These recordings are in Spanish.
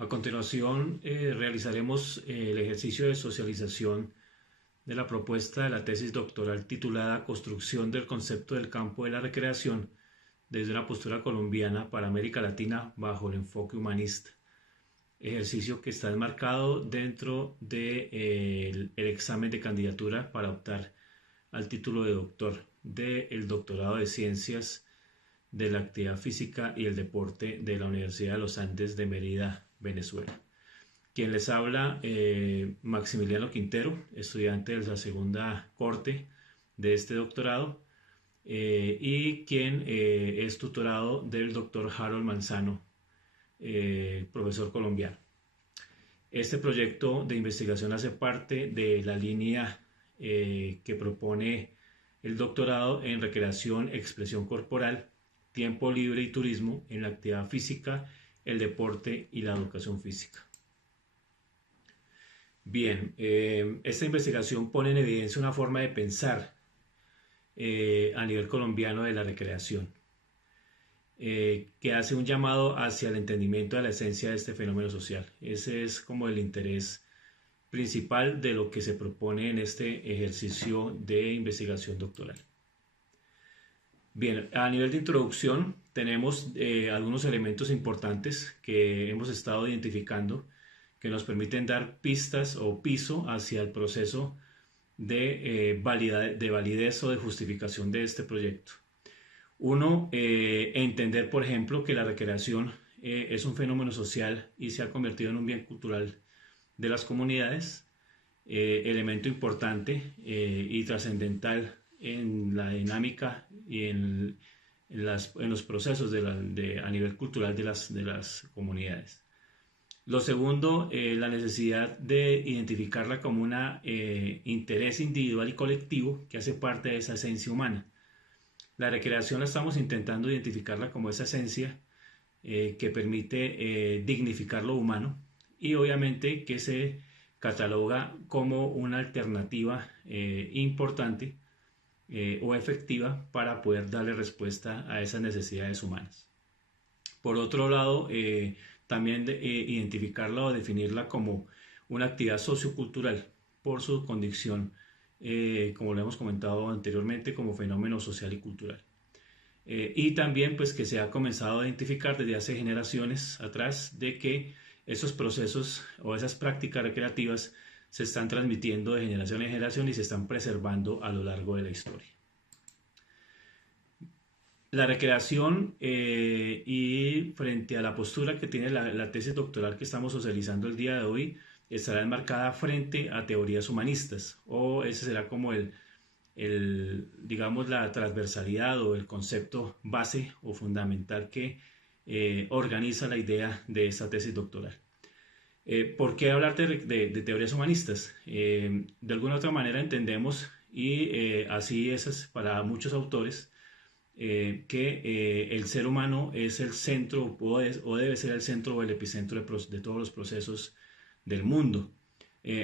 A continuación, realizaremos el ejercicio de socialización de la propuesta de la tesis doctoral titulada Construcción del concepto del campo de la recreación desde una postura colombiana para América Latina bajo el enfoque humanista. Ejercicio que está enmarcado dentro del examen de candidatura para optar al título de doctor del doctorado de Ciencias de la Actividad Física y el Deporte de la Universidad de los Andes de Mérida, Venezuela. Quien les habla, Maximiliano Quintero, estudiante de la segunda corte de este doctorado, y quien es tutorado del doctor Harold Manzano, profesor colombiano. Este proyecto de investigación hace parte de la línea que propone el doctorado en recreación, expresión corporal, tiempo libre y turismo en la actividad física, el deporte y la educación física. Bien, esta investigación pone en evidencia una forma de pensar a nivel colombiano de la recreación, que hace un llamado hacia el entendimiento de la esencia de este fenómeno social. Ese es como el interés principal de lo que se propone en este ejercicio de investigación doctoral. Bien, a nivel de introducción tenemos algunos elementos importantes que hemos estado identificando que nos permiten dar pistas o piso hacia el proceso de validez o de justificación de este proyecto. Uno, entender, por ejemplo, que la recreación es un fenómeno social y se ha convertido en un bien cultural de las comunidades, elemento importante y trascendental en la dinámica y en los procesos a nivel cultural de las comunidades. Lo segundo, la necesidad de identificarla como un interés individual y colectivo que hace parte de esa esencia humana. La recreación la estamos intentando identificarla como esa esencia que permite dignificar lo humano y obviamente que se cataloga como una alternativa importante o efectiva para poder darle respuesta a esas necesidades humanas. Por otro lado, también identificarla o definirla como una actividad sociocultural por su condición, como lo hemos comentado anteriormente, como fenómeno social y cultural. Y también pues que se ha comenzado a identificar desde hace generaciones atrás de que esos procesos o esas prácticas recreativas se están transmitiendo de generación en generación y se están preservando a lo largo de la historia. La recreación y frente a la postura que tiene la tesis doctoral que estamos socializando el día de hoy, estará enmarcada frente a teorías humanistas, o ese será como digamos, la transversalidad o el concepto base o fundamental que organiza la idea de esta tesis doctoral. ¿Por qué hablar de teorías humanistas? De alguna u otra manera entendemos, y así es para muchos autores, que el ser humano es el centro o debe ser el centro o el epicentro de todos los procesos del mundo.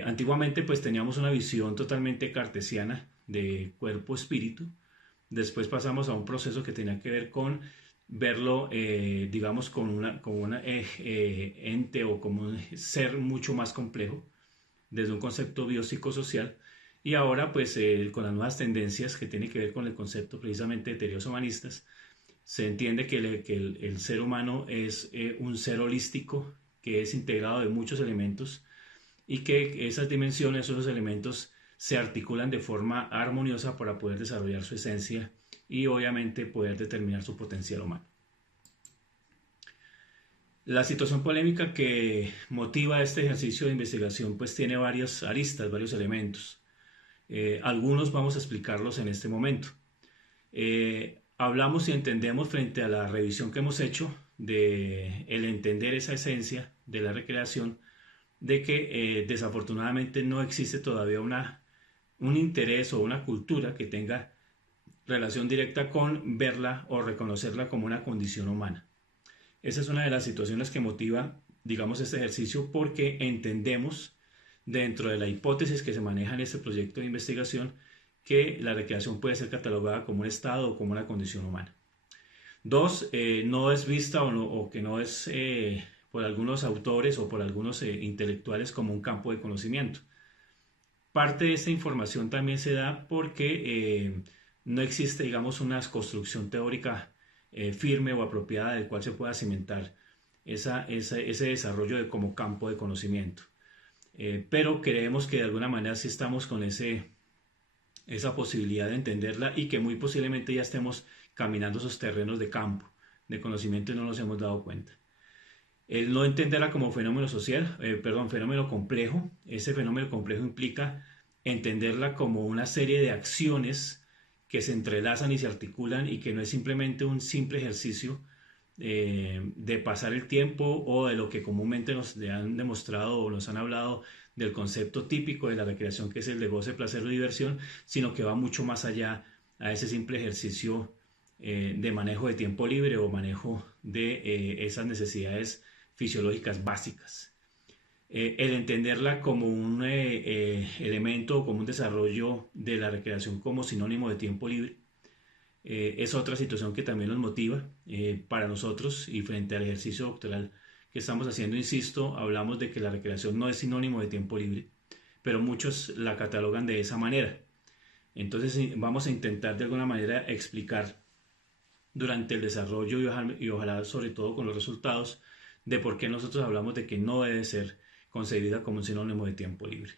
Antiguamente pues teníamos una visión totalmente cartesiana de cuerpo-espíritu. Después pasamos a un proceso que tenía que ver con verlo, digamos, como una ente o como un ser mucho más complejo desde un concepto biopsicosocial. Y ahora, pues, con las nuevas tendencias que tienen que ver con el concepto precisamente de teorías humanistas, se entiende que el ser humano es un ser holístico que es integrado de muchos elementos y que esas dimensiones, esos elementos, se articulan de forma armoniosa para poder desarrollar su esencia y obviamente poder determinar su potencial humano. La situación polémica que motiva este ejercicio de investigación pues tiene varias aristas, varios elementos. Algunos vamos a explicarlos en este momento. Hablamos y entendemos frente a la revisión que hemos hecho de el entender esa esencia de la recreación, de que desafortunadamente no existe todavía un interés o una cultura que tenga relación directa con verla o reconocerla como una condición humana. Esa es una de las situaciones que motiva, digamos, este ejercicio, porque entendemos dentro de la hipótesis que se maneja en este proyecto de investigación que la recreación puede ser catalogada como un estado o como una condición humana. Dos, no es vista o que no es por algunos autores o por algunos intelectuales como un campo de conocimiento. Parte de esta información también se da porque no existe, digamos, una construcción teórica firme o apropiada del cual se pueda cimentar ese desarrollo de, como campo de conocimiento. Pero creemos que de alguna manera sí estamos con esa posibilidad de entenderla y que muy posiblemente ya estemos caminando esos terrenos de campo, de conocimiento y no nos hemos dado cuenta. El no entenderla como fenómeno social, fenómeno complejo, ese fenómeno complejo implica entenderla como una serie de acciones que se entrelazan y se articulan y que no es simplemente un simple ejercicio de pasar el tiempo o de lo que comúnmente nos han demostrado o nos han hablado del concepto típico de la recreación, que es el de goce, placer o diversión, sino que va mucho más allá a ese simple ejercicio de manejo de tiempo libre o manejo de esas necesidades fisiológicas básicas. El entenderla como un elemento o como un desarrollo de la recreación como sinónimo de tiempo libre es otra situación que también nos motiva para nosotros, y frente al ejercicio doctoral que estamos haciendo, insisto, hablamos de que la recreación no es sinónimo de tiempo libre, pero muchos la catalogan de esa manera. Entonces vamos a intentar de alguna manera explicar durante el desarrollo y ojalá sobre todo con los resultados de por qué nosotros hablamos de que no debe ser concebida como un sinónimo de tiempo libre.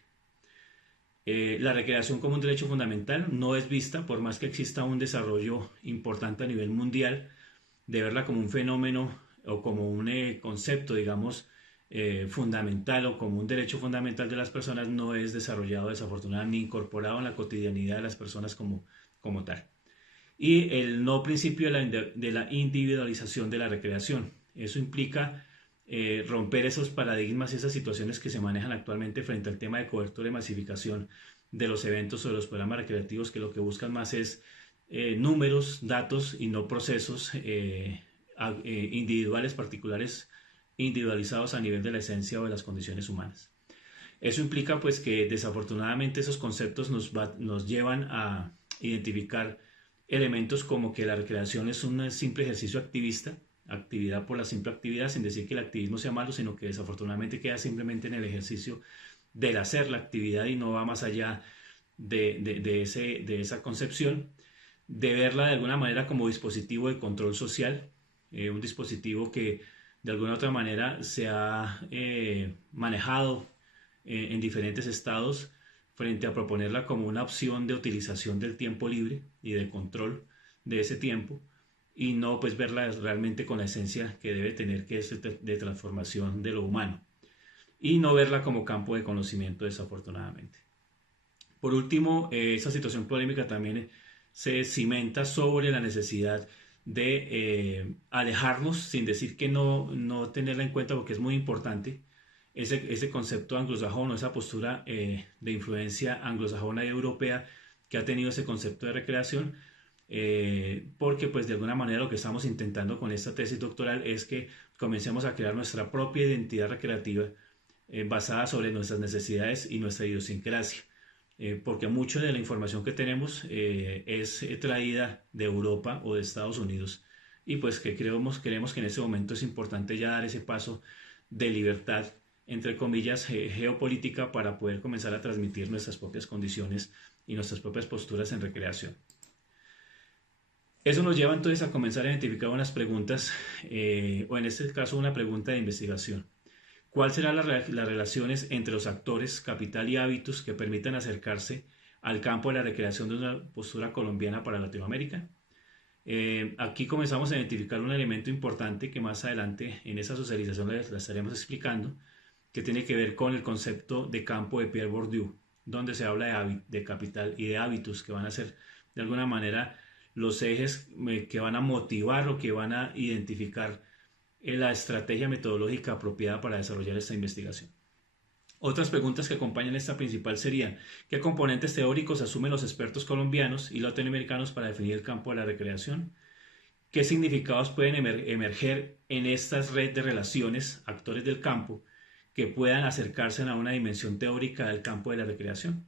La recreación como un derecho fundamental no es vista, por más que exista un desarrollo importante a nivel mundial, de verla como un fenómeno o como un concepto, digamos, fundamental o como un derecho fundamental de las personas, no es desarrollado desafortunadamente ni incorporado en la cotidianidad de las personas como tal. Y el no principio de la individualización de la recreación. Eso implica romper esos paradigmas y esas situaciones que se manejan actualmente frente al tema de cobertura y masificación de los eventos o de los programas recreativos, que lo que buscan más es números, datos y no procesos individuales, particulares, individualizados a nivel de la esencia o de las condiciones humanas. Eso implica pues que desafortunadamente esos conceptos nos llevan a identificar elementos como que la recreación es un simple ejercicio activista, actividad por la simple actividad, sin decir que el activismo sea malo, sino que desafortunadamente queda simplemente en el ejercicio del hacer la actividad y no va más allá de esa concepción, de verla de alguna manera como dispositivo de control social, un dispositivo que de alguna otra manera se ha manejado en diferentes estados frente a proponerla como una opción de utilización del tiempo libre y de control de ese tiempo, y no pues verla realmente con la esencia que debe tener, que es de transformación de lo humano, y no verla como campo de conocimiento, desafortunadamente. Por último, esa situación polémica también se cimenta sobre la necesidad de alejarnos, sin decir que no tenerla en cuenta, porque es muy importante, ese concepto anglosajón, esa postura de influencia anglosajona y europea que ha tenido ese concepto de recreación, porque pues de alguna manera lo que estamos intentando con esta tesis doctoral es que comencemos a crear nuestra propia identidad recreativa basada sobre nuestras necesidades y nuestra idiosincrasia, porque mucha de la información que tenemos es traída de Europa o de Estados Unidos, y pues que creemos que en ese momento es importante ya dar ese paso de libertad, entre comillas, geopolítica, para poder comenzar a transmitir nuestras propias condiciones y nuestras propias posturas en recreación. Eso nos lleva entonces a comenzar a identificar unas preguntas, o en este caso una pregunta de investigación. ¿Cuáles serán las relaciones entre los actores, capital y hábitos que permitan acercarse al campo de la recreación de una postura colombiana para Latinoamérica? Aquí comenzamos a identificar un elemento importante que más adelante en esa socialización la estaremos explicando, que tiene que ver con el concepto de campo de Pierre Bourdieu, donde se habla de capital y de hábitos, que van a ser de alguna manera los ejes que van a motivar o que van a identificar la estrategia metodológica apropiada para desarrollar esta investigación. Otras preguntas que acompañan esta principal serían: ¿qué componentes teóricos asumen los expertos colombianos y latinoamericanos para definir el campo de la recreación? ¿Qué significados pueden emerger en estas redes de relaciones, actores del campo, que puedan acercarse a una dimensión teórica del campo de la recreación?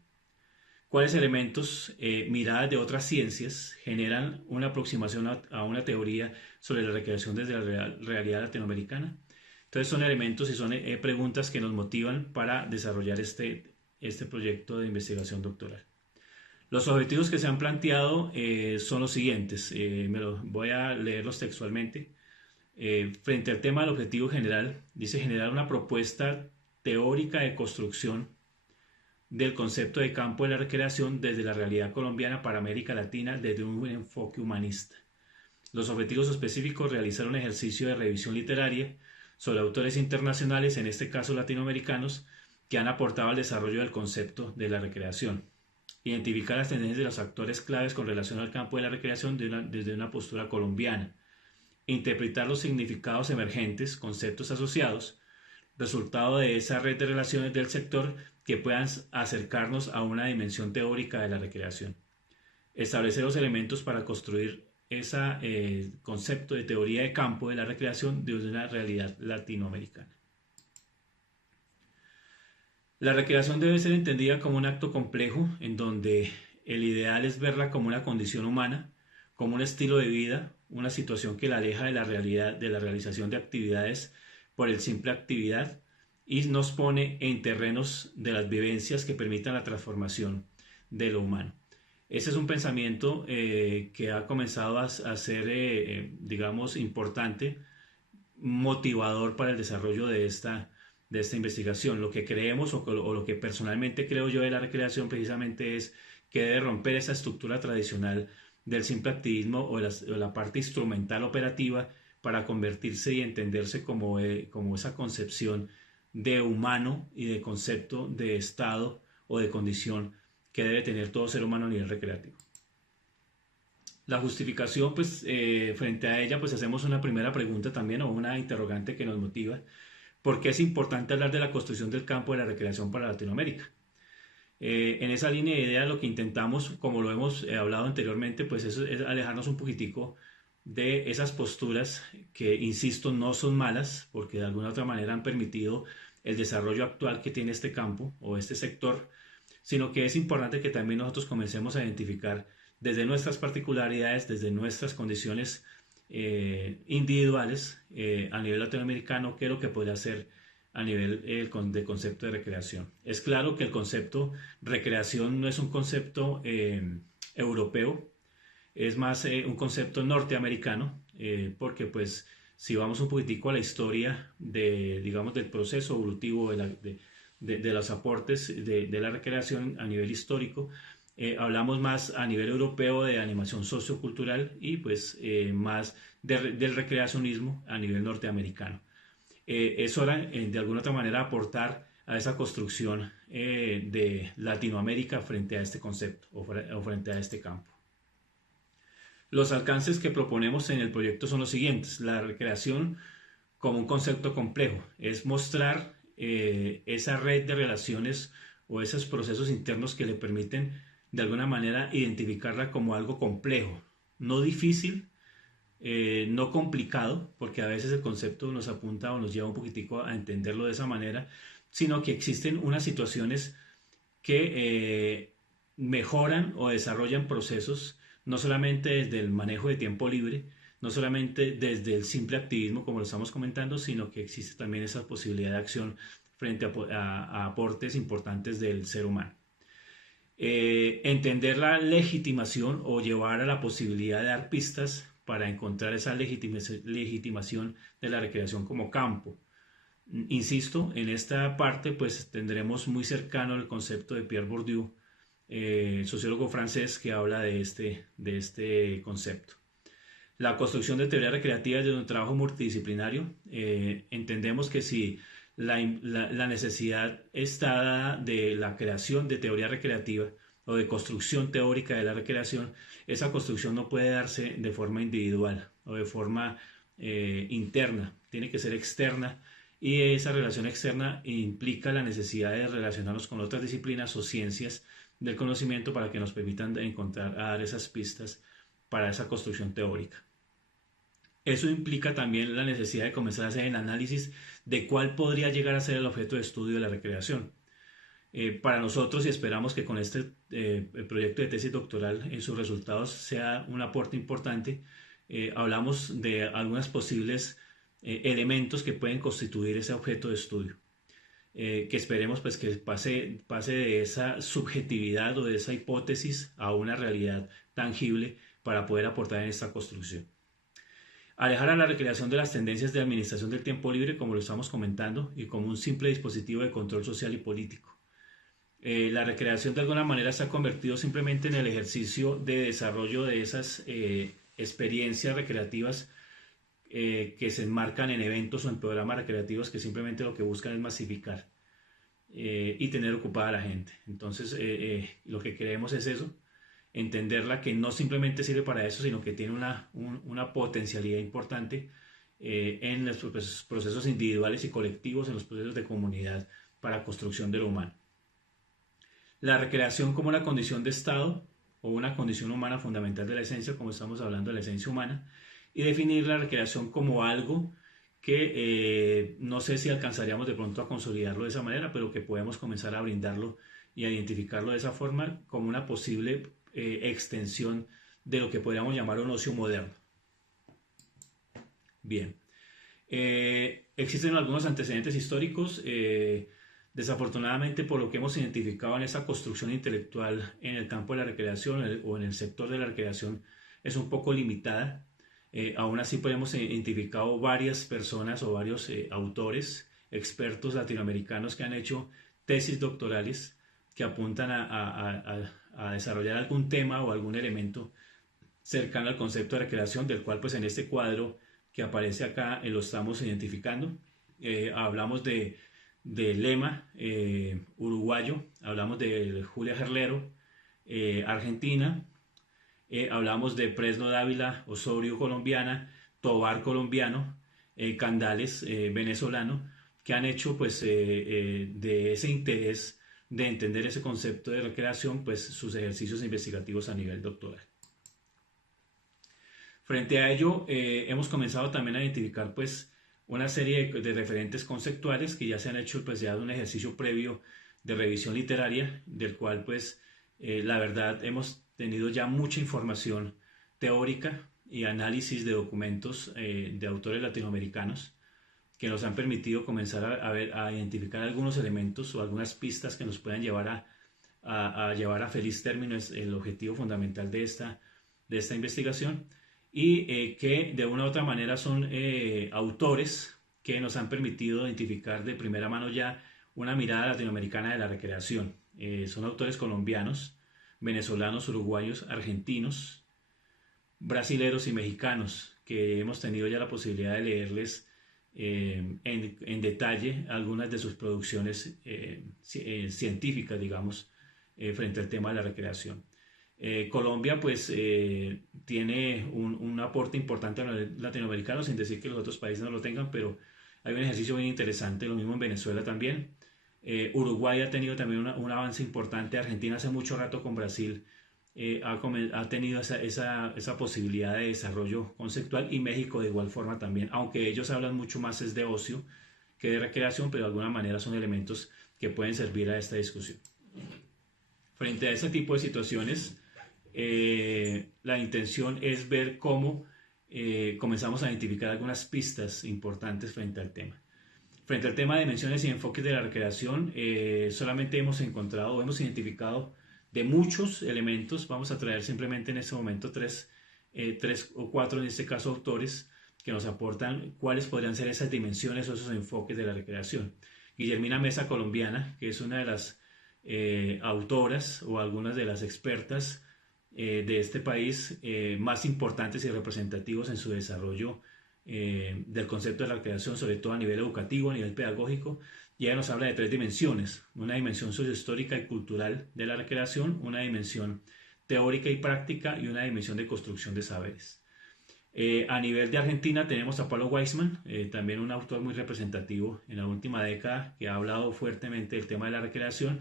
¿Cuáles elementos, miradas de otras ciencias, generan una aproximación a una teoría sobre la recreación desde la realidad latinoamericana? Entonces son elementos y son preguntas que nos motivan para desarrollar este proyecto de investigación doctoral. Los objetivos que se han planteado son los siguientes, voy a leerlos textualmente. Frente al tema del objetivo general, dice generar una propuesta teórica de construcción del concepto de campo de la recreación desde la realidad colombiana para América Latina desde un enfoque humanista. Los objetivos específicos: realizar un ejercicio de revisión literaria sobre autores internacionales, en este caso latinoamericanos, que han aportado al desarrollo del concepto de la recreación. Identificar las tendencias de los actores claves con relación al campo de la recreación desde una postura colombiana. Interpretar los significados emergentes, conceptos asociados, resultado de esa red de relaciones del sector que puedan acercarnos a una dimensión teórica de la recreación. Establecer los elementos para construir ese concepto de teoría de campo de la recreación desde una realidad latinoamericana. La recreación debe ser entendida como un acto complejo en donde el ideal es verla como una condición humana, como un estilo de vida, una situación que la aleja de la realidad, de la realización de actividades por el simple actividad, y nos pone en terrenos de las vivencias que permitan la transformación de lo humano. Ese es un pensamiento que ha comenzado a ser, digamos, importante, motivador para el desarrollo de esta investigación. Lo que creemos o lo que personalmente creo yo de la recreación precisamente es que debe romper esa estructura tradicional del simple activismo o la parte instrumental operativa para convertirse y entenderse como esa concepción de humano y de concepto de estado o de condición que debe tener todo ser humano a nivel recreativo. La justificación, pues frente a ella, pues hacemos una primera pregunta también o una interrogante que nos motiva. ¿Por qué es importante hablar de la construcción del campo de la recreación para Latinoamérica? En esa línea de ideas lo que intentamos, como lo hemos hablado anteriormente, pues es alejarnos un poquitico de esas posturas que, insisto, no son malas, porque de alguna otra manera han permitido el desarrollo actual que tiene este campo o este sector, sino que es importante que también nosotros comencemos a identificar desde nuestras particularidades, desde nuestras condiciones individuales a nivel latinoamericano, qué es lo que podría hacer a nivel de concepto de recreación. Es claro que el concepto recreación no es un concepto europeo, es más un concepto norteamericano, porque pues si vamos un poquitico a la historia digamos, del proceso evolutivo de los aportes de la recreación a nivel histórico, hablamos más a nivel europeo de animación sociocultural y pues más del recreacionismo a nivel norteamericano. Es hora de alguna otra manera aportar a esa construcción de Latinoamérica frente a este concepto o frente a este campo. Los alcances que proponemos en el proyecto son los siguientes. La recreación como un concepto complejo es mostrar esa red de relaciones o esos procesos internos que le permiten de alguna manera identificarla como algo complejo, no difícil, no complicado, porque a veces el concepto nos apunta o nos lleva un poquitico a entenderlo de esa manera, sino que existen unas situaciones que mejoran o desarrollan procesos no solamente desde el manejo de tiempo libre, no solamente desde el simple activismo como lo estamos comentando, sino que existe también esa posibilidad de acción frente a aportes importantes del ser humano. Entender la legitimación o llevar a la posibilidad de dar pistas para encontrar esa legitimación de la recreación como campo. Insisto, en esta parte pues tendremos muy cercano el concepto de Pierre Bourdieu, sociólogo francés, que habla de este concepto. La construcción de teoría recreativa desde un trabajo multidisciplinario. Entendemos que si la necesidad está dada de la creación de teoría recreativa o de construcción teórica de la recreación, esa construcción no puede darse de forma individual o de forma interna, tiene que ser externa, y esa relación externa implica la necesidad de relacionarnos con otras disciplinas o ciencias del conocimiento para que nos permitan dar esas pistas para esa construcción teórica. Eso implica también la necesidad de comenzar a hacer el análisis de cuál podría llegar a ser el objeto de estudio de la recreación. Para nosotros, y esperamos que con este proyecto de tesis doctoral en sus resultados sea un aporte importante, hablamos de algunas posibles elementos que pueden constituir ese objeto de estudio. Que esperemos pues que pase de esa subjetividad o de esa hipótesis a una realidad tangible para poder aportar en esta construcción. Alejar a la recreación de las tendencias de administración del tiempo libre, como lo estamos comentando, y como un simple dispositivo de control social y político. La recreación de alguna manera se ha convertido simplemente en el ejercicio de desarrollo de esas experiencias recreativas que se enmarcan en eventos o en programas recreativos que simplemente lo que buscan es masificar y tener ocupada a la gente. Entonces lo que queremos es eso, entenderla, que no simplemente sirve para eso, sino que tiene una potencialidad importante en los procesos individuales y colectivos, en los procesos de comunidad para construcción de lo humano. La recreación como una condición de estado o una condición humana fundamental de la esencia, como estamos hablando de la esencia humana, y definir la recreación como algo que no sé si alcanzaríamos de pronto a consolidarlo de esa manera, pero que podemos comenzar a brindarlo y a identificarlo de esa forma como una posible extensión de lo que podríamos llamar un ocio moderno. Bien, existen algunos antecedentes históricos, desafortunadamente por lo que hemos identificado en esa construcción intelectual en el campo de la recreación o en el sector de la recreación es un poco limitada. Aún así hemos identificado varias personas o varios autores, expertos latinoamericanos que han hecho tesis doctorales que apuntan a desarrollar algún tema o algún elemento cercano al concepto de recreación, del cual pues en este cuadro que aparece acá lo estamos identificando. Hablamos de Lema, uruguayo, hablamos de Julia Gerlero, argentina, hablamos de Presno Dávila, Osorio colombiana, Tobar colombiano, Candales venezolano, que han hecho pues de ese interés de entender ese concepto de recreación pues sus ejercicios investigativos a nivel doctoral. Frente a ello hemos comenzado también a identificar pues una serie de referentes conceptuales que ya se han hecho pues ya de un ejercicio previo de revisión literaria, del cual pues la verdad hemos tenido ya mucha información teórica y análisis de documentos de autores latinoamericanos que nos han permitido comenzar a identificar algunos elementos o algunas pistas que nos puedan llevar a llevar a feliz término el objetivo fundamental de esta investigación, y que de una u otra manera son autores que nos han permitido identificar de primera mano ya una mirada latinoamericana de la recreación. Son autores colombianos, venezolanos, uruguayos, argentinos, brasileros y mexicanos, que hemos tenido ya la posibilidad de leerles en detalle algunas de sus producciones científicas, digamos, frente al tema de la recreación. Colombia pues tiene un aporte importante latinoamericano, sin decir que los otros países no lo tengan, pero hay un ejercicio bien interesante, lo mismo en Venezuela también. Uruguay ha tenido también un avance importante. Argentina hace mucho rato con Brasil ha tenido esa posibilidad de desarrollo conceptual, y México de igual forma también, aunque ellos hablan mucho más es de ocio que de recreación, pero de alguna manera son elementos que pueden servir a esta discusión. Frente a ese tipo de situaciones, la intención es ver cómo comenzamos a identificar algunas pistas importantes frente al tema. Frente al tema de dimensiones y enfoques de la recreación, solamente hemos encontrado o hemos identificado de muchos elementos. Vamos a traer simplemente en este momento tres o cuatro, en este caso, autores que nos aportan cuáles podrían ser esas dimensiones o esos enfoques de la recreación. Guillermina Mesa, colombiana, que es una de las autoras o algunas de las expertas de este país más importantes y representativos en su desarrollo del concepto de la recreación, sobre todo a nivel educativo, a nivel pedagógico. Y ella nos habla de tres dimensiones: una dimensión sociohistórica y cultural de la recreación, una dimensión teórica y práctica, y una dimensión de construcción de saberes. A nivel de Argentina tenemos a Pablo Weissman, también un autor muy representativo en la última década, que ha hablado fuertemente del tema de la recreación,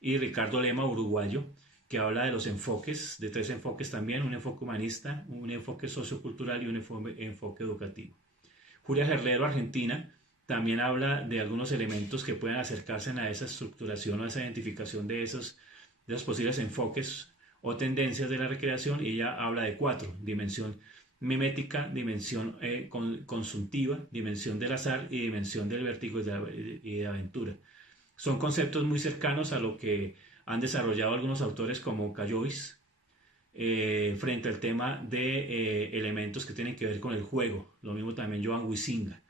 y Ricardo Lema, uruguayo, que habla de los enfoques, de tres enfoques también: un enfoque humanista, un enfoque sociocultural y un enfoque educativo. Julia Gerlero, argentina, también habla de algunos elementos que pueden acercarse a esa estructuración o a esa identificación de esos posibles enfoques o tendencias de la recreación, y ella habla de cuatro: dimensión mimética, dimensión consuntiva, dimensión del azar y dimensión del vértigo y de aventura. Son conceptos muy cercanos a lo que han desarrollado algunos autores como Cayovis frente al tema de elementos que tienen que ver con el juego. Lo mismo también Joan Huizinga.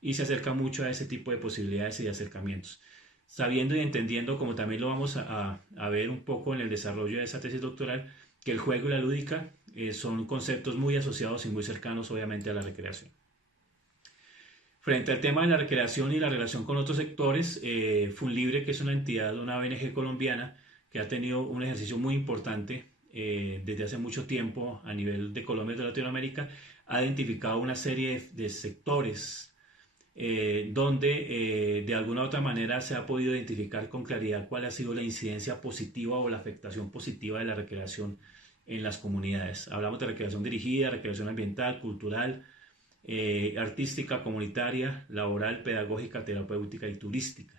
Y se acerca mucho a ese tipo de posibilidades y de acercamientos. Sabiendo y entendiendo, como también lo vamos a ver un poco en el desarrollo de esa tesis doctoral, que el juego y la lúdica son conceptos muy asociados y muy cercanos obviamente a la recreación. Frente al tema de la recreación y la relación con otros sectores, Funlibre, que es una entidad, una ONG colombiana, que ha tenido un ejercicio muy importante desde hace mucho tiempo a nivel de Colombia y de Latinoamérica, ha identificado una serie de sectores donde de alguna u otra manera se ha podido identificar con claridad cuál ha sido la incidencia positiva o la afectación positiva de la recreación en las comunidades. Hablamos de recreación dirigida, recreación ambiental, cultural, artística, comunitaria, laboral, pedagógica, terapéutica y turística.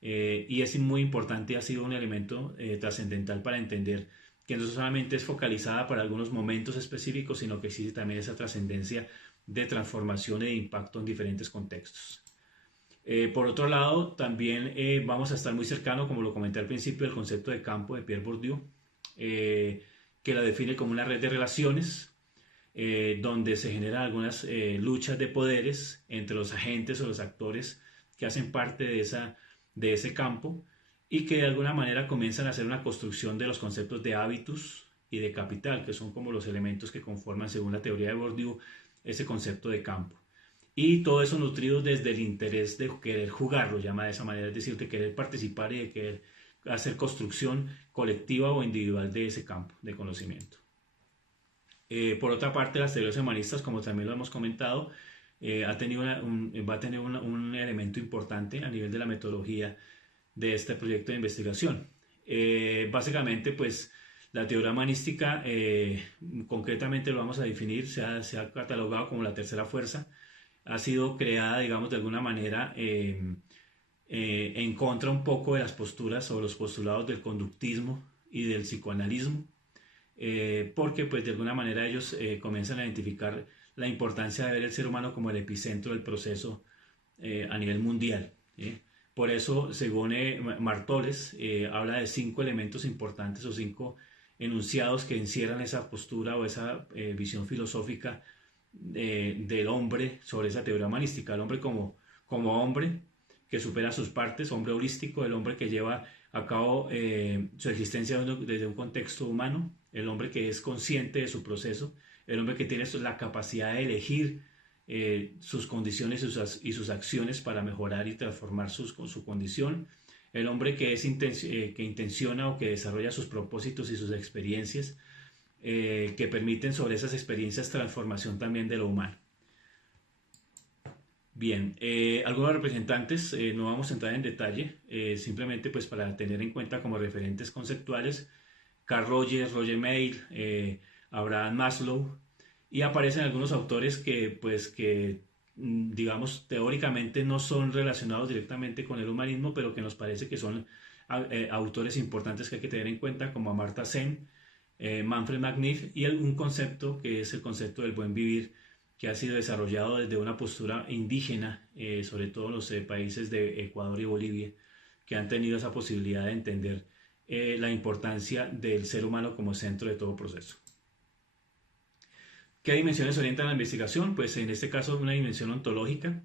Y es muy importante, ha sido un elemento trascendental para entender que no solamente es focalizada para algunos momentos específicos, sino que existe también esa trascendencia de transformación e de impacto en diferentes contextos. Por otro lado, también vamos a estar muy cercano, como lo comenté al principio, el concepto de campo de Pierre Bourdieu, que la define como una red de relaciones donde se generan algunas luchas de poderes entre los agentes o los actores que hacen parte de ese campo y que de alguna manera comienzan a hacer una construcción de los conceptos de hábitus y de capital, que son como los elementos que conforman, según la teoría de Bourdieu, ese concepto de campo. Y todo eso nutrido desde el interés de querer jugar, lo llama de esa manera, es decir, de querer participar y de querer hacer construcción colectiva o individual de ese campo de conocimiento. Por otra parte, las teorías humanistas, como también lo hemos comentado, va a tener un elemento importante a nivel de la metodología de este proyecto de investigación. Básicamente, pues, la teoría humanística, concretamente lo vamos a definir, se ha catalogado como la tercera fuerza, ha sido creada, digamos, de alguna manera en contra un poco de las posturas o los postulados del conductismo y del psicoanalismo, porque pues de alguna manera ellos comienzan a identificar la importancia de ver el ser humano como el epicentro del proceso a nivel mundial. Por eso, según Martoles, habla de 5 elementos importantes o 5 enunciados que encierran esa postura o esa visión filosófica del hombre sobre esa teoría humanística. El hombre como hombre que supera sus partes, hombre holístico, el hombre que lleva a cabo su existencia desde un contexto humano, el hombre que es consciente de su proceso, el hombre que tiene la capacidad de elegir sus condiciones y sus acciones para mejorar y transformar su condición, el hombre que, que intenciona o que desarrolla sus propósitos y sus experiencias que permiten sobre esas experiencias transformación también de lo humano. Bien, algunos representantes, no vamos a entrar en detalle, simplemente pues para tener en cuenta como referentes conceptuales, Carl Rogers, Roger Mail, Abraham Maslow, y aparecen algunos autores que digamos, teóricamente no son relacionados directamente con el humanismo, pero que nos parece que son autores importantes que hay que tener en cuenta, como Amartya Sen, Manfred Magniff, y un concepto que es el concepto del buen vivir, que ha sido desarrollado desde una postura indígena, sobre todo en los países de Ecuador y Bolivia, que han tenido esa posibilidad de entender la importancia del ser humano como centro de todo proceso. ¿Qué dimensiones orientan la investigación? Pues en este caso una dimensión ontológica.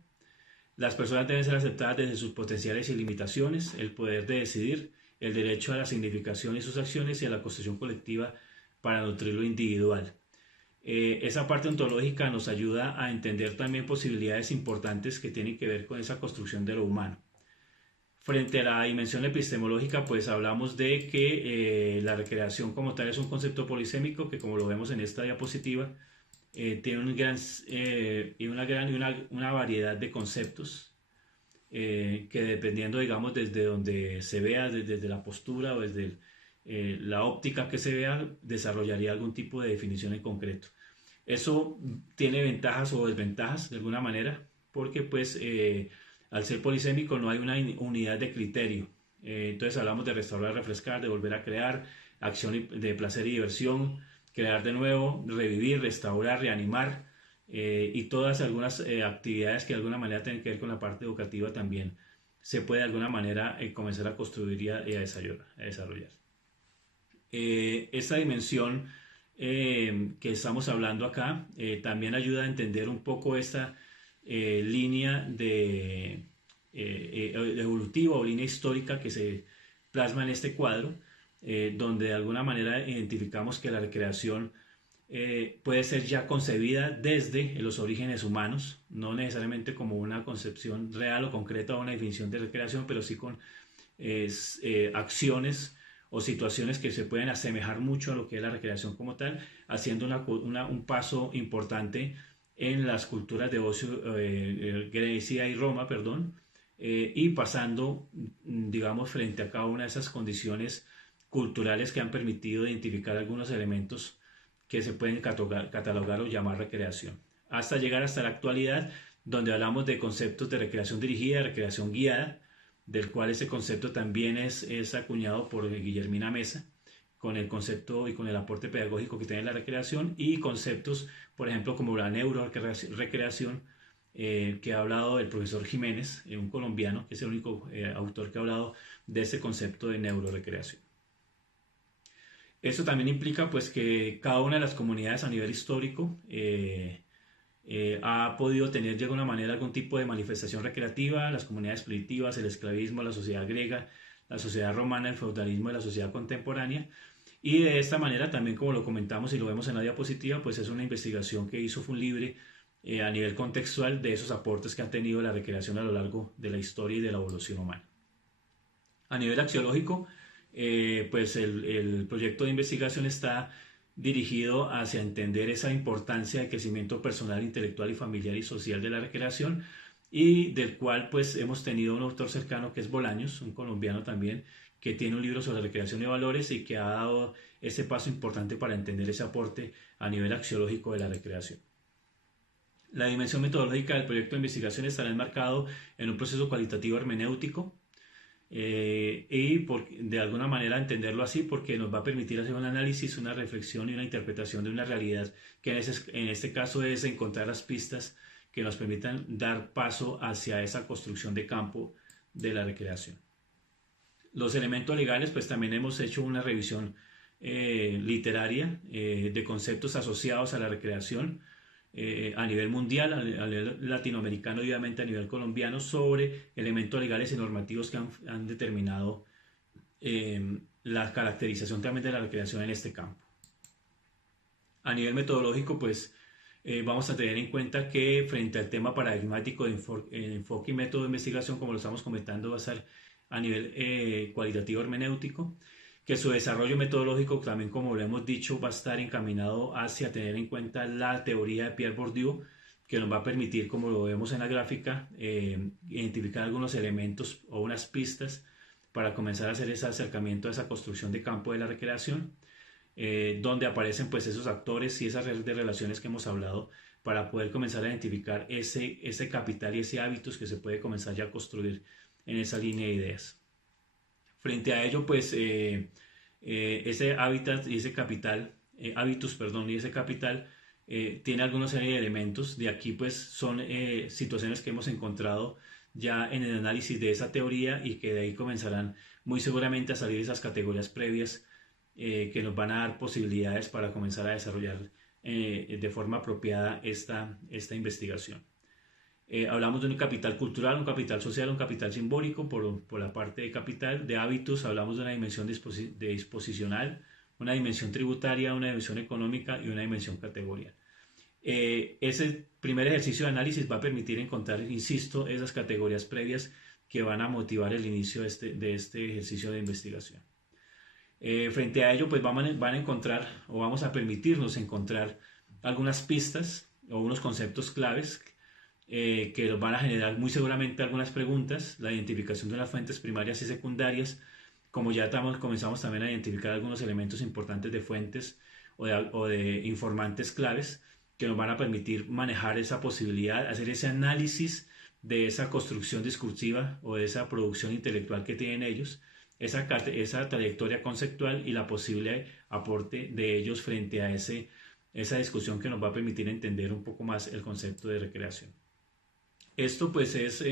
Las personas deben ser aceptadas desde sus potenciales y limitaciones, el poder de decidir, el derecho a la significación y sus acciones y a la construcción colectiva para nutrir lo individual. Esa parte ontológica nos ayuda a entender también posibilidades importantes que tienen que ver con esa construcción de lo humano. Frente a la dimensión epistemológica, pues hablamos de que la recreación como tal es un concepto polisémico que, como lo vemos en esta diapositiva, tiene una variedad de conceptos que dependiendo, digamos, desde donde se vea, desde la postura o desde la óptica que se vea, desarrollaría algún tipo de definición en concreto. Eso tiene ventajas o desventajas de alguna manera, porque pues al ser polisémico no hay una unidad de criterio. Entonces hablamos de restaurar, refrescar, de volver a crear, acción de placer y diversión, crear de nuevo, revivir, restaurar, reanimar y todas algunas actividades que de alguna manera tienen que ver con la parte educativa también se puede de alguna manera comenzar a construir y a desarrollar. Esta dimensión que estamos hablando acá también ayuda a entender un poco esta línea evolutiva o línea histórica que se plasma en este cuadro, donde de alguna manera identificamos que la recreación puede ser ya concebida desde los orígenes humanos, no necesariamente como una concepción real o concreta o una definición de recreación, pero sí con acciones o situaciones que se pueden asemejar mucho a lo que es la recreación como tal, haciendo un paso importante en las culturas de ocio Grecia y Roma, perdón, y pasando, digamos, frente a cada una de esas condiciones culturales que han permitido identificar algunos elementos que se pueden catalogar o llamar recreación, hasta llegar hasta la actualidad, donde hablamos de conceptos de recreación dirigida, recreación guiada, del cual ese concepto también es acuñado por Guillermina Mesa, con el concepto y con el aporte pedagógico que tiene la recreación, y conceptos, por ejemplo, como la neurorecreación, que ha hablado el profesor Jiménez, un colombiano, que es el único autor que ha hablado de ese concepto de neurorecreación. Esto también implica pues que cada una de las comunidades a nivel histórico ha podido tener de alguna manera algún tipo de manifestación recreativa, las comunidades primitivas, el esclavismo, la sociedad griega, la sociedad romana, el feudalismo y la sociedad contemporánea. Y de esta manera también, como lo comentamos y lo vemos en la diapositiva, pues es una investigación que hizo FUNLIBRE a nivel contextual de esos aportes que ha tenido la recreación a lo largo de la historia y de la evolución humana. A nivel axiológico, pues el proyecto de investigación está dirigido hacia entender esa importancia de crecimiento personal, intelectual y familiar y social de la recreación, y del cual pues hemos tenido un autor cercano que es Bolaños, un colombiano también, que tiene un libro sobre recreación y valores y que ha dado ese paso importante para entender ese aporte a nivel axiológico de la recreación. La dimensión metodológica del proyecto de investigación estará enmarcado en un proceso cualitativo hermenéutico, y de alguna manera entenderlo así porque nos va a permitir hacer un análisis, una reflexión y una interpretación de una realidad que en este caso es encontrar las pistas que nos permitan dar paso hacia esa construcción de campo de la recreación. Los elementos legales, pues también hemos hecho una revisión literaria de conceptos asociados a la recreación a nivel mundial, a nivel latinoamericano y obviamente a nivel colombiano, sobre elementos legales y normativos que han determinado la caracterización también de la recreación en este campo. A nivel metodológico, pues vamos a tener en cuenta que frente al tema paradigmático de enfoque y método de investigación, como lo estamos comentando, va a ser a nivel cualitativo hermenéutico, que su desarrollo metodológico también, como lo hemos dicho, va a estar encaminado hacia tener en cuenta la teoría de Pierre Bourdieu, que nos va a permitir, como lo vemos en la gráfica, identificar algunos elementos o unas pistas para comenzar a hacer ese acercamiento a esa construcción de campo de la recreación, donde aparecen pues esos actores y esas redes de relaciones que hemos hablado para poder comenzar a identificar ese capital y ese hábitos que se puede comenzar ya a construir en esa línea de ideas. Frente a ello, pues ese hábitat y ese capital, hábitus, perdón, y ese capital tiene alguna serie de elementos. De aquí, pues, son situaciones que hemos encontrado ya en el análisis de esa teoría y que de ahí comenzarán muy seguramente a salir esas categorías previas que nos van a dar posibilidades para comenzar a desarrollar de forma apropiada esta investigación. Hablamos de un capital cultural, un capital social, un capital simbólico por la parte de capital. De hábitos hablamos de una dimensión disposicional, una dimensión tributaria, una dimensión económica y una dimensión categorial. Ese primer ejercicio de análisis va a permitir encontrar, insisto, esas categorías previas que van a motivar el inicio de este ejercicio de investigación. Frente a ello, pues van a encontrar o vamos a permitirnos encontrar algunas pistas o unos conceptos claves que nos van a generar muy seguramente algunas preguntas, la identificación de las fuentes primarias y secundarias, como ya comenzamos también a identificar algunos elementos importantes de fuentes o de informantes claves que nos van a permitir manejar esa posibilidad, hacer ese análisis de esa construcción discursiva o de esa producción intelectual que tienen ellos esa trayectoria conceptual y la posible aporte de ellos frente a esa discusión que nos va a permitir entender un poco más el concepto de recreación. Esto pues es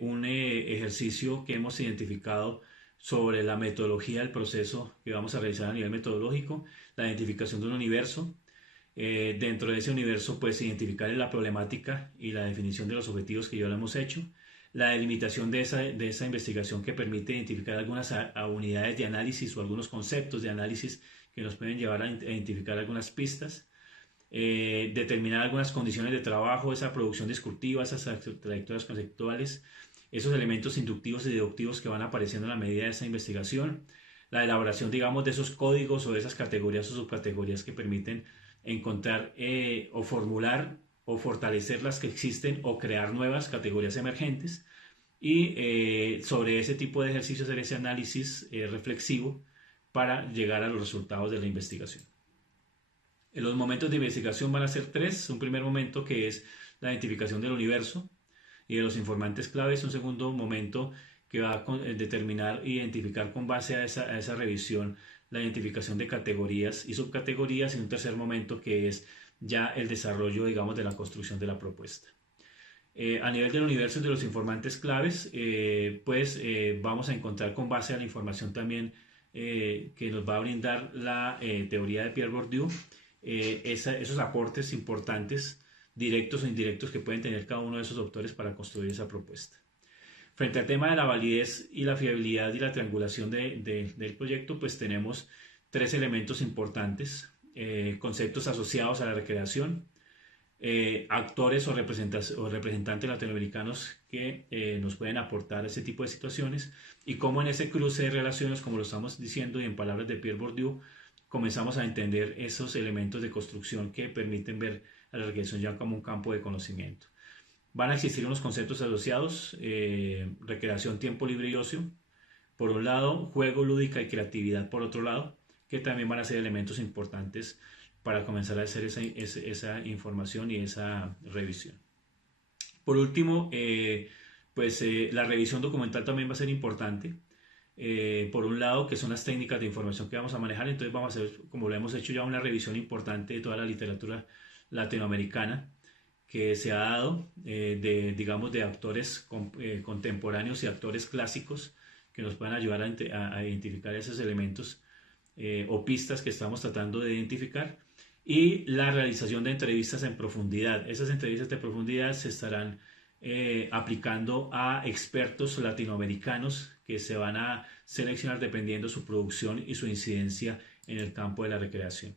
un ejercicio que hemos identificado sobre la metodología del proceso que vamos a realizar a nivel metodológico, la identificación de un universo. Dentro de ese universo, pues identificar la problemática y la definición de los objetivos que ya lo hemos hecho, la delimitación de esa investigación que permite identificar algunas unidades de análisis o algunos conceptos de análisis que nos pueden llevar a identificar algunas pistas, determinar algunas condiciones de trabajo, esa producción discursiva, esas trayectorias conceptuales, esos elementos inductivos y deductivos que van apareciendo en la medida de esa investigación, la elaboración, digamos, de esos códigos o de esas categorías o subcategorías que permiten encontrar o formular o fortalecer las que existen o crear nuevas categorías emergentes y sobre ese tipo de ejercicios hacer ese análisis reflexivo para llegar a los resultados de la investigación. Los momentos de investigación van a ser tres. Un primer momento que es la identificación del universo y de los informantes claves. Un segundo momento que va a determinar e identificar con base a esa revisión la identificación de categorías y subcategorías. Y un tercer momento que es ya el desarrollo, digamos, de la construcción de la propuesta. A nivel del universo y de los informantes claves, vamos a encontrar con base a la información también que nos va a brindar la teoría de Pierre Bourdieu, esos aportes importantes, directos o indirectos, que pueden tener cada uno de esos autores para construir esa propuesta. Frente al tema de la validez y la fiabilidad y la triangulación del proyecto, pues tenemos tres elementos importantes, conceptos asociados a la recreación, actores o representantes latinoamericanos que nos pueden aportar ese tipo de situaciones, y cómo en ese cruce de relaciones, como lo estamos diciendo y en palabras de Pierre Bourdieu, comenzamos a entender esos elementos de construcción que permiten ver a la recreación ya como un campo de conocimiento. Van a existir unos conceptos asociados, recreación, tiempo libre y ocio, por un lado, juego, lúdica y creatividad por otro lado, que también van a ser elementos importantes para comenzar a hacer esa información y esa revisión. Por último, la revisión documental también va a ser importante. Por un lado, que son las técnicas de información que vamos a manejar. Entonces vamos a hacer, como lo hemos hecho ya, una revisión importante de toda la literatura latinoamericana que se ha dado, de autores contemporáneos y actores clásicos que nos puedan ayudar a identificar esos elementos o pistas que estamos tratando de identificar, y la realización de entrevistas en profundidad. Esas entrevistas de profundidad se estarán aplicando a expertos latinoamericanos que se van a seleccionar dependiendo su producción y su incidencia en el campo de la recreación.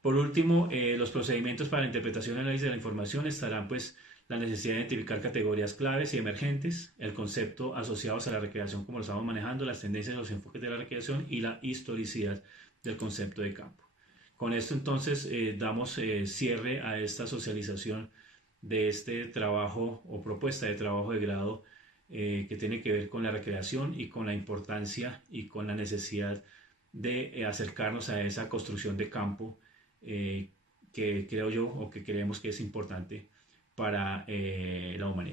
Por último, los procedimientos para la interpretación y análisis de la información estarán pues la necesidad de identificar categorías claves y emergentes, el concepto asociados a la recreación como lo estamos manejando, las tendencias y los enfoques de la recreación y la historicidad del concepto de campo. Con esto entonces damos cierre a esta socialización de este trabajo o propuesta de trabajo de grado que tiene que ver con la recreación y con la importancia y con la necesidad de acercarnos a esa construcción de campo que creo yo o que creemos que es importante para la humanidad.